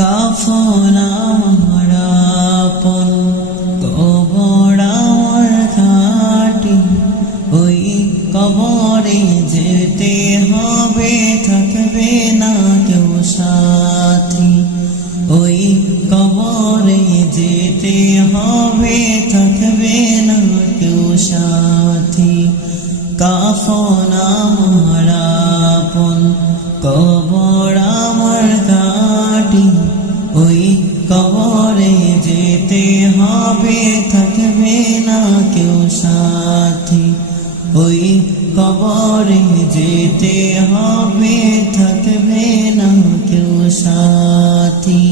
কাফন আমার আপন, কবর আমার ঘাটি, ওই কবরে যেতে হবে, থাকবে না কেউ সাথী। ওই কবরে যেতে হবে, থাকবে না কেউ সাথী। কাফন আমার আপন, কবর আমার ঘাটি, ওই কবরে যেতে হবে, থাকবে না কেউ সাথী। ওই কবরে যেতে হবে, থাকবে না কেউ সাথী।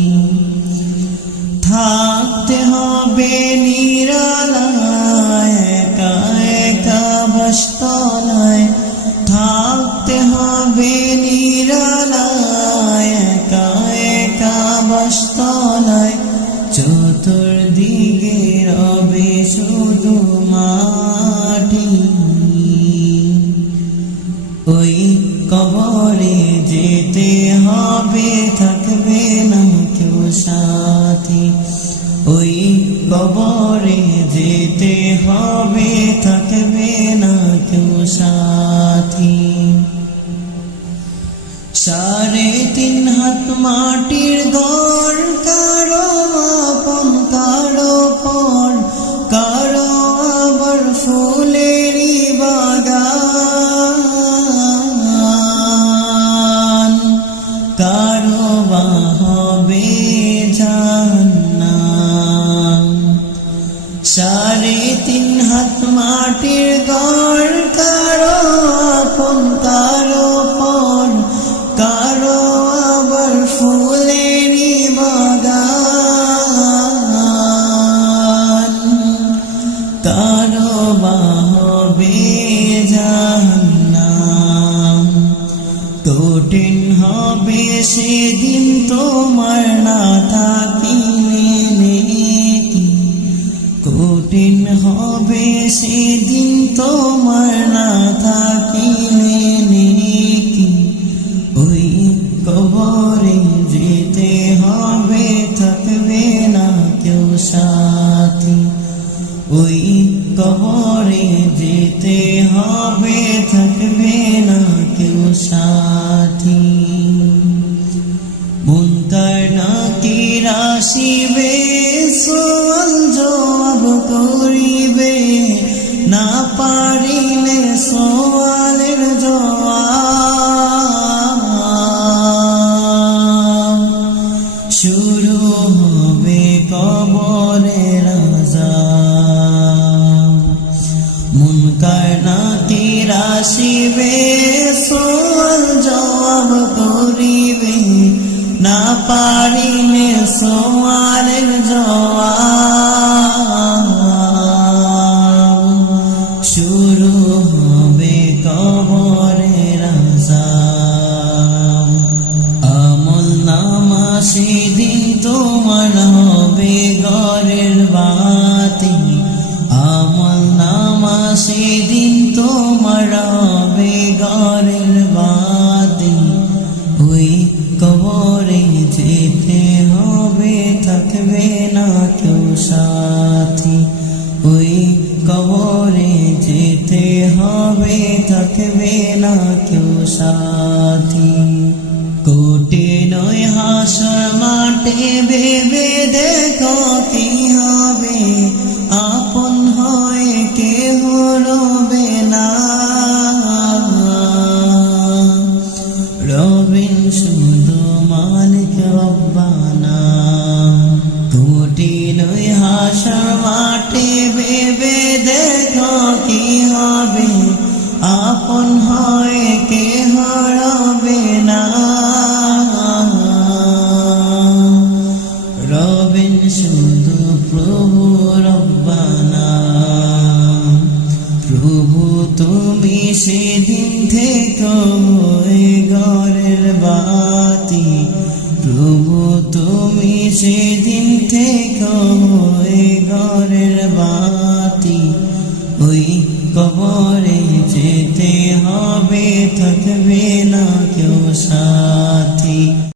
থাকতে হবে নিরালায়, একা একা বাসতলায়। থাকতে হবে নিরালায়, একা একা বাসতলায়। চতুর্দিকে রবে শুধু মাটি, ওই কবরে যেতে হবে, থাকবে না কেউ সাথী। ওই কবরে যেতে হবে, থাকবে না কেউ সাথী। 3.5 হাত মাটির ঘর, কারো আপন কারো পর, কারো আবার ফুলেরই বাগান, কারো বা হবে জান্নাত। 3.5 হাত মাটির ঘর, কারো আপন কারো পর, কারো আবার ফুলেরই বাগান, কারো বা হবে জাহান্নাম। কঠিন হবে সেদিন তোমার না থাকিলে নেকি, কঠিন হবে সেদিন তোমার না থাকিলে নেকি। ওই কবরে যেতে হবে, থাকবে না কেউ সাথী। ওই কবরে যেতে হবে, থাকবে না কেউ সাথী। মুনকার নাকির আসিবে, সওয়াল জবাব করিবে, না পারিলে সওয়ালের জবাব। শুরু হবে কবরের আযাব। মুনকার নাকির আসিবে, সওয়াল জবাব করিবে, না পারিলে সওয়ালের জবাব। শুরু হবে কবরের আযাব। আমল নামা সেদিন তোমার হবে ঘরের বাতি, আমল নামা সেদিন তোমার হবে ঘরের বাতি। ওই কবরে যেতে হবে, থাকবে না কেউ সাথী। ওই কবরে যেতে হবে, থাকবে না কেউ সাথী। কঠিন ওই হাসর মাঠে ভেবে দেখো কি হবে, আপন হয়ে কেহ রবে না। রবেন শুধু মালিক রব্বানা। কঠিন ওই হাসর মাঠে ভেবে দেখো কি হবে, আপন হয়ে কেহ রবে না। রবেন শুধু প্রভু রব্বানা। প্রভু তুমি সেদিন থেকো ওই ঘরের বাতি, প্রভু তুমি সেদিন থেকো ওই ঘরের বাতি। ওই কবরে যেতে হবে, থাকবে না কেউ সাথী।